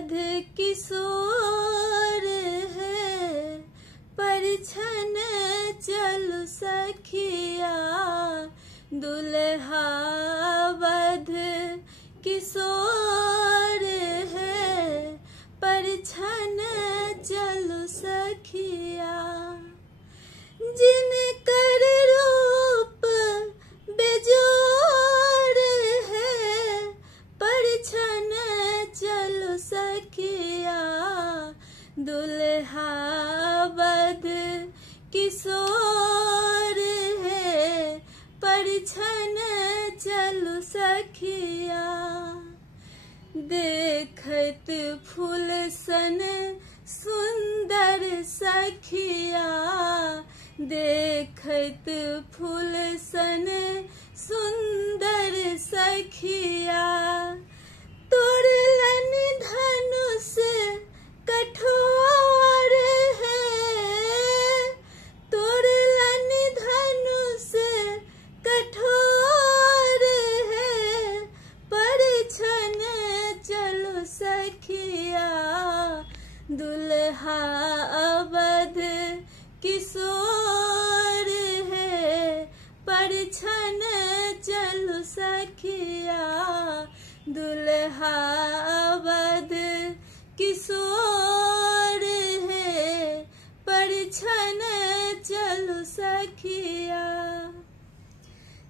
अवध किशोर है, परिछन चलु सखिया। दुल्हा अवध किशोर है, परिछन चलु सखिया। जिनकर रूप बेजोर है, परिछन चलु सखिया। दुल्हा अवध किशोर है, परिछन चलु सखिया। देखत फूल सन सुंदर सखिया, देखत फूल सन सुंदर सखिया। तोड़लन धनुष कठोर है, तोड़लन धनुष कठोर है, परिछन चलु सखिया। दुल्हा अवध किशोर है, परिछन चलु सखिया। दुल्हा अवध किशोर है, परिछन चलु सखिया।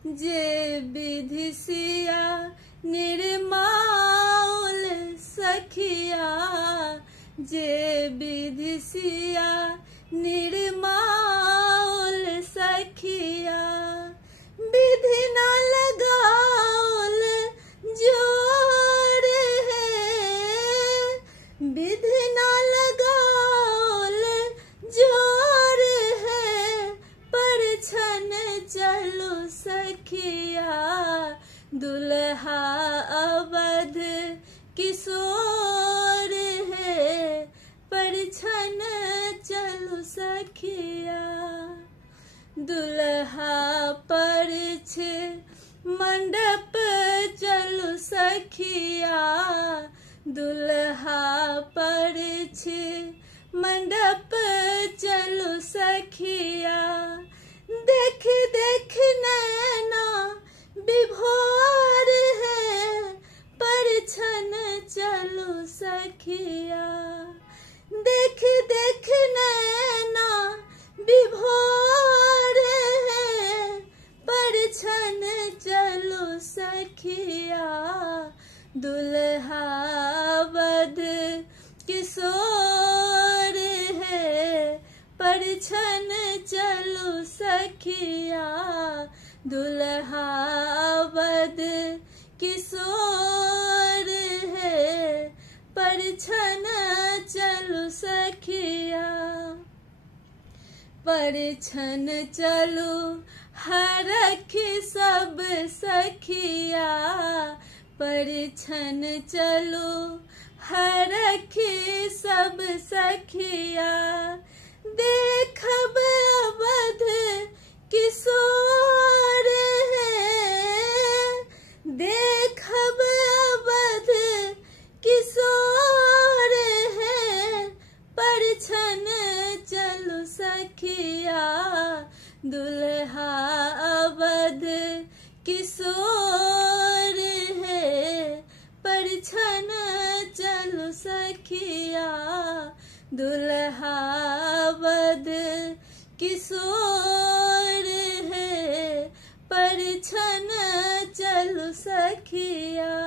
जे विधि सिया निर्मल सखिया, जे विधि सिया निर्मल सखिया। विधि न लगाओल जोर है, विधि न लगाओल जोर है, परिछन चलु सखिया। दुल्हा अवध किशोर है, परिछन चलु सखिया। दुल्हा परिछ मंडप चलु सखिया, दुल्हा परिछ मंडप चलु सखिया। देख देख नैना विभोर है, परिछन चलु सखिया। देख देख नैना विभोर है, परिछन चलु सखिया। दुल्हा अवध किशोर है, परिछन चलु सखिया। दुल्हा अवध किशोर है, परिछन चलु सखिया। परिछन चलु हरख सब सखिया, परिछन चलु हरख सब सखिया। देखब अवध किशोर है, देखब अवध किशोर है, परिछन चलु सखिया। दुल्हा अवध किशोर है, परिछन चलु सखिया। दुल्हा अवध किशोर है, परिछन चलु सखिया।